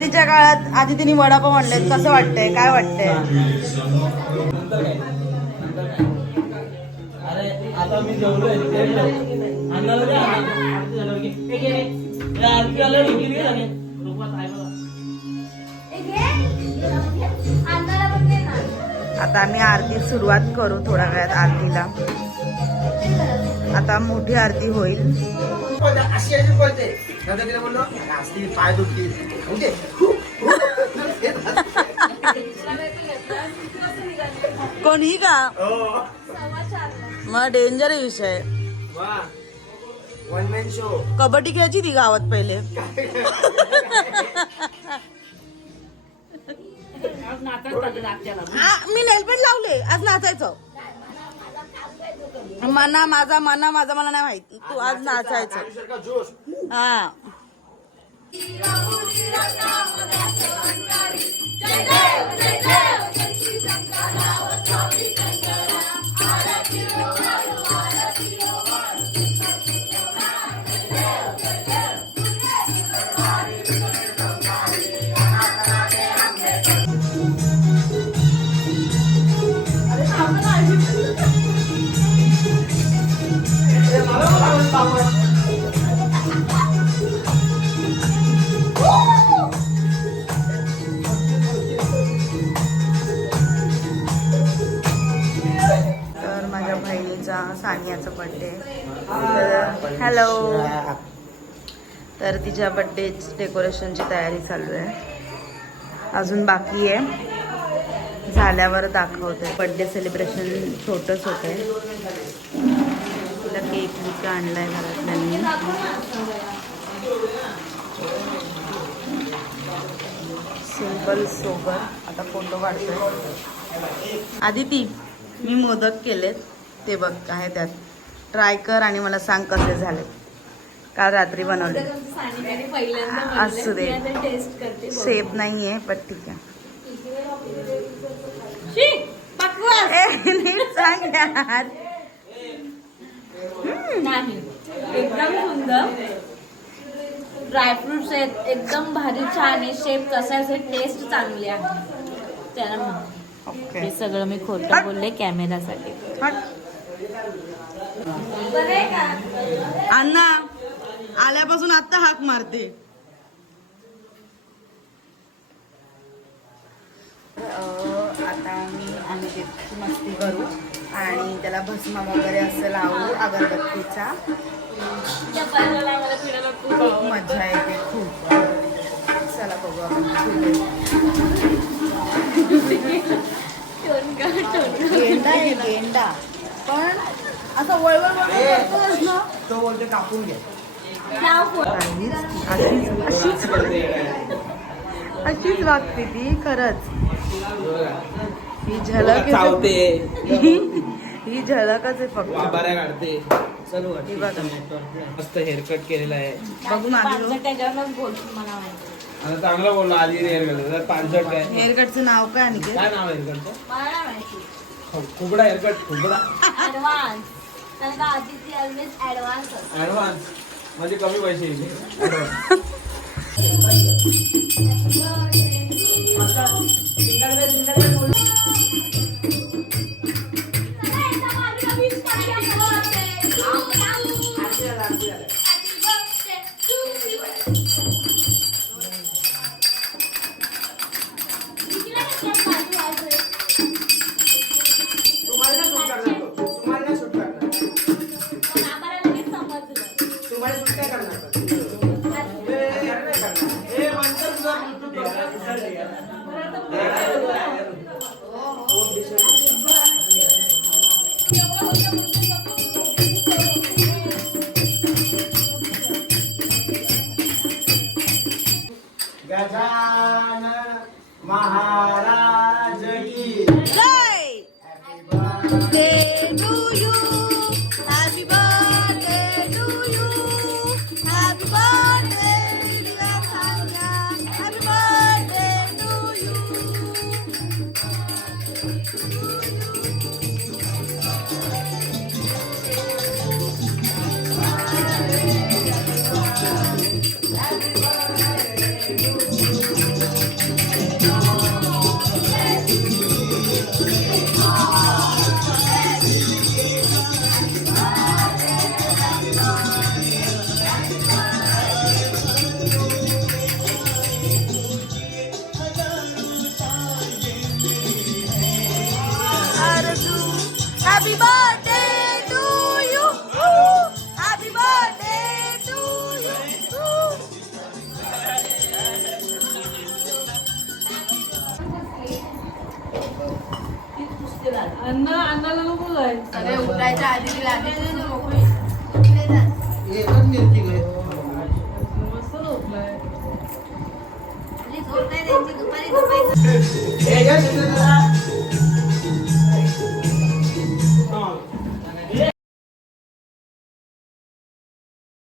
तिच्या काळात आधी तिने वडापाव आणलेत. कसं वाटतंय? काय वाटतंय? आता मी जेवलोय. आता आम्ही आरती सुरुवात करू थोड्या वेळात आरतीला. आता मोठी आरती होईल. अशी अशी बोलते नंतर तिला बोललो असली पाय दुखतील. कोणी का मग डेंजर विषय. One man show. कबड्डी खेळायची ती गावात पहिले. मी नेलपेंट लावले. आज नाचायचं. मना माझा मना माझा मला नाही माहित. तू आज नाचायचं. हा सानियाचा बर्थडे. हॅलो. तर तिच्या बर्थडे डेकोरेशनची तयारी चालू आहे. अजून बाकी आहे. झाल्यावर दाखवते. बर्थडे सेलिब्रेशन छोटंच होतंय. तिला केक विक आणलाय घरातल्यांनी. Simple sober. आता फोटो काढतोय. आदिती मी मोदक केलेत. ते बघ आहे त्यात. ट्राय कर आणि मला सांग कसे झाले. काल रात्री बनवले. असू दे. सेफ नाहीये पण ठीक आहे. नीट सांग यार. एकदम सुंदर. ड्रायफ्रुट्स आहेत. एकदम भारी छान आहे. शेप कसा आहे. टेस्ट चांगली आहे. त्याला हे सगळं मी खोटं बोलले कॅमेरासाठी. अण्णा आल्यापासून आता हाक मारते. आता आम्ही त्याची मस्ती करू आणि त्याला भस्म वगैरे असं लावू अगरबत्तीचा. खूप मजा येते. खूप. चला बघू आपण. गेंडा आहे गेंडा. पण असं वळवळ वळवळ ना. तो बोलते कापून घ्या. अशीच वागते ती खरंच. ही झलक ही झलकच आहे फक्त. बऱ्या काढते. मस्त हेअरकट केलेला आहे. बघून आधी त्याच्यावरच बोलतो मला माहिती. आता चांगलं बोललो. आधी हेअरकट पांचट काय. हेअरकटचं नाव काय आणखी? काय नाव हेअरकटचं? मला नाही माहिती. कुबडा हेअरकट. कुबडा ऍडव्हान्स. त्याला आधी ऑलवेज ऍडव्हान्स असतो. ऍडव्हान्स म्हणजे कमी पैसे येईल. गजानन महाराज की जय. To you. Happy birthday to you. Happy birthday dear Sania. Happy birthday to you. झोपायच्या आधी तिला आधी एकच मिरची घे. हे घे,